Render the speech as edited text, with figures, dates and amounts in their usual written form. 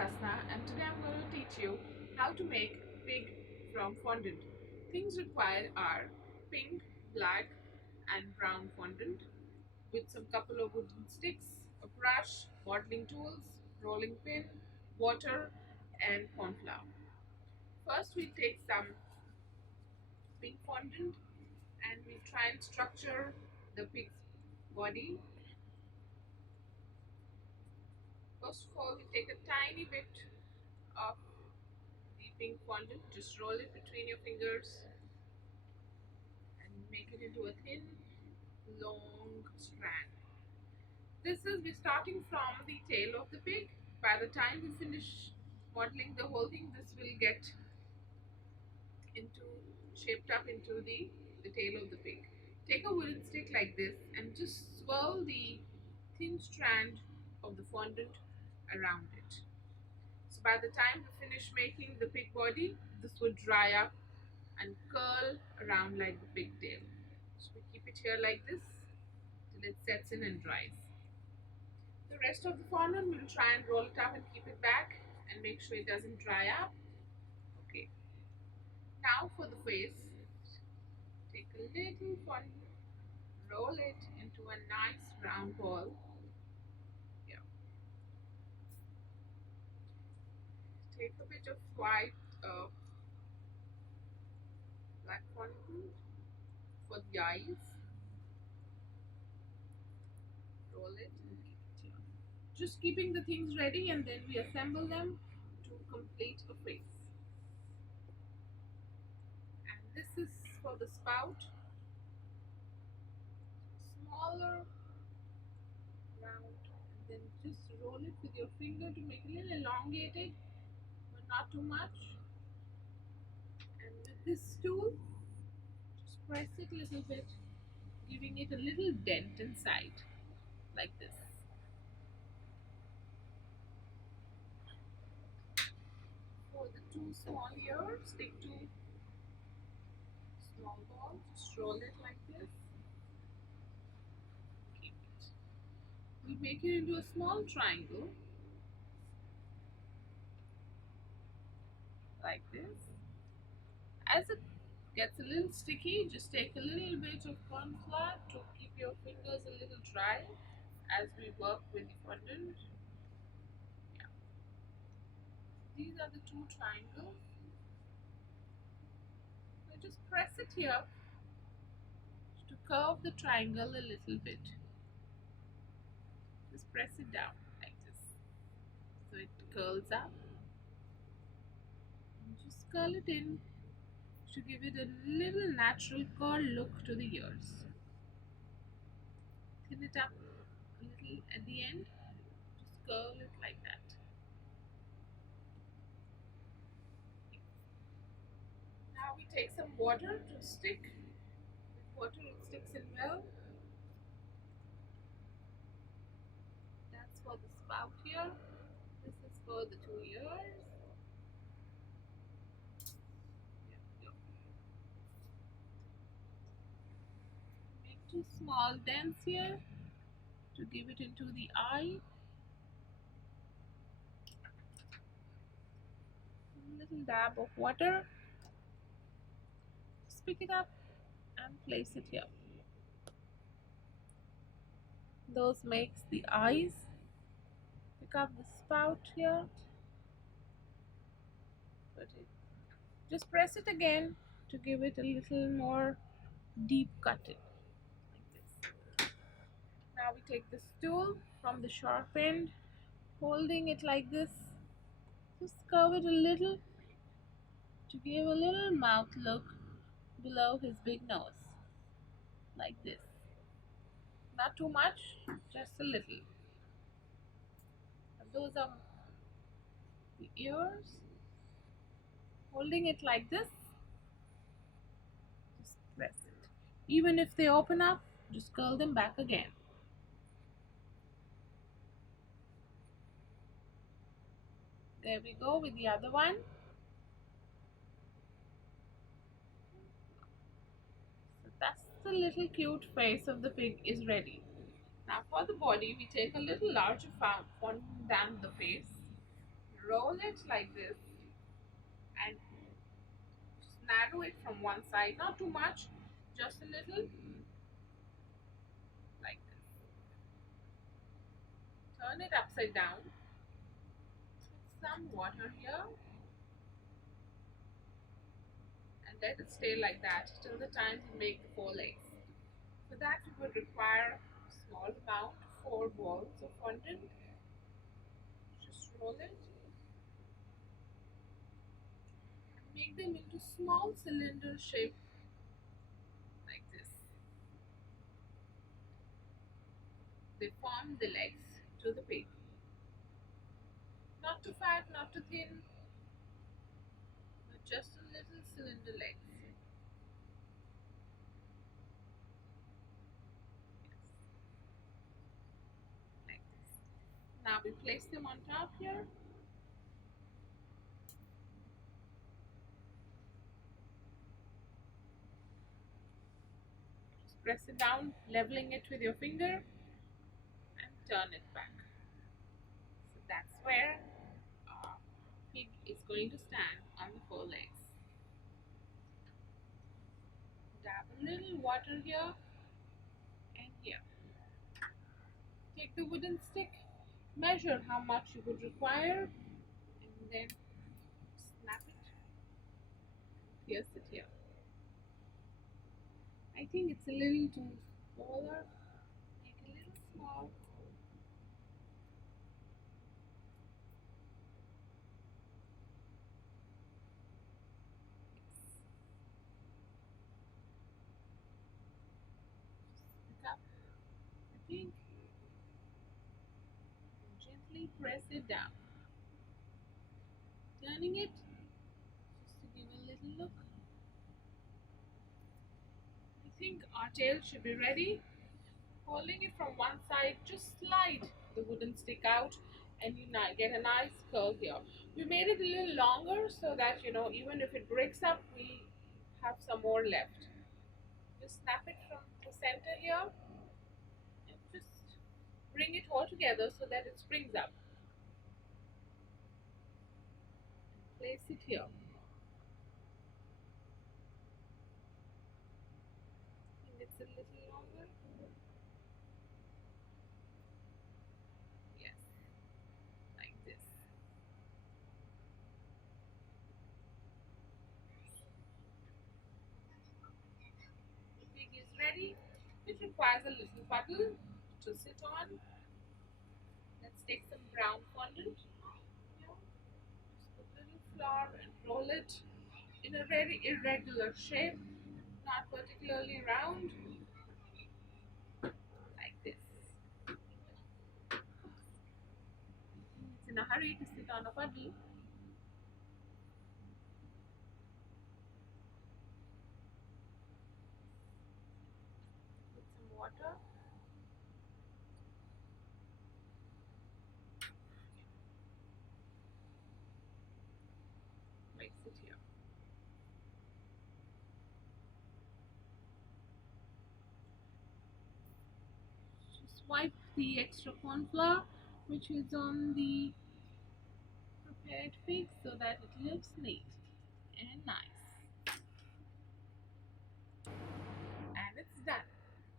Rasna, and today I'm going to teach you how to make pig from fondant. Things required are pink, black and brown fondant with some couple of wooden sticks, a brush, modeling tools, rolling pin, water and corn flour. First we take some pink fondant and we try and structure the pig's body. First of all, we take a tiny bit of the pink fondant, just roll it between your fingers and make it into a thin, long strand. This is we're starting from the tail of the pig. By the time we finish modeling the whole thing, this will get into shaped up into the tail of the pig. Take a wooden stick like this and just swirl the thin strand of the fondant around it. So by the time we finish making the pig body, this will dry up and curl around like the pigtail. So we keep it here like this till it sets in and dries. The rest of the fondant we'll try and roll it up and keep it back and make sure it doesn't dry up. Okay. Now for the face, take a little fondant, roll it into a nice round ball. Here. Take a bit of white black fondant for the eyes. Roll it and keep it here. Just keeping the things ready and then we assemble them to complete a face. And this is for the spout. Smaller round and then just roll it with your finger to make it a little elongated but not too much. And with this tool, just press it a little bit, giving it a little dent inside like this. For the two small ears, take two small balls, just roll it like this. Keep it. We make it into a small triangle like this. As it gets a little sticky, just take a little bit of corn flour to keep your fingers a little dry as we work with the fondant. Yeah. These are the two triangles. So just press it here to curve the triangle a little bit. Just press it down like this so it curls up. And just curl it in to give it a little natural curl look to the ears. Thin it up a little at the end. Just curl it like that. Now we take some water to stick. With water it sticks in well. That's for the spout here. This is for the two ears. Make two small dents here to give it into the eye. A little dab of water. Just pick it up and place it here. Those makes the eyes. Pick up the spout here. Put it. Just press it again to give it a little more deep cutting like this. Now we take this tool from the sharp end, holding it like this. Just curve it a little to give a little mouth look below his big nose like this. Not too much, just a little. And those are the ears. Holding it like this, just press it. Even if they open up, just curl them back again. There we go with the other one. So that's the little cute face of the pig is ready. Now for the body, we take a little larger fondant than the face, roll it like this and just narrow it from one side, not too much, just a little, like this. Turn it upside down, put some water here, and let it stay like that till the time you make the 4 legs. For that, you would require a small amount, 4 balls of fondant. Just roll it and make them into small cylinder shape like this. They form the legs to the pig. Not too fat, not too thin, but just a little cylinder legs. Yes, like this. Now we place them on top here. Just press it down, leveling it with your finger, and turn it back. So that's where our pig is going to stand on the 4 legs. Dab a little water here and here. Take the wooden stick, measure how much you would require, and then snap it, pierce it here. I think it's a little too smaller. Make a little small. Pick up the pink and gently press it down. Turning it just to give a little look. I think our tail should be ready. Holding it from one side, just slide the wooden stick out and you get a nice curl here. We made it a little longer so that even if it breaks up, we have some more left. Just snap it from the center here and just bring it all together so that it springs up. Place it here. And it's a little longer. Yes, like this. The pig is ready. It requires a little puddle to sit on. Let's take some brown fondant. Just put a little flour and roll it in a very irregular shape, not particularly round, like this. It's in a hurry to sit on a puddle. Put some water. Place it here. Just wipe the extra corn flour which is on the prepared pig so that it looks neat and nice.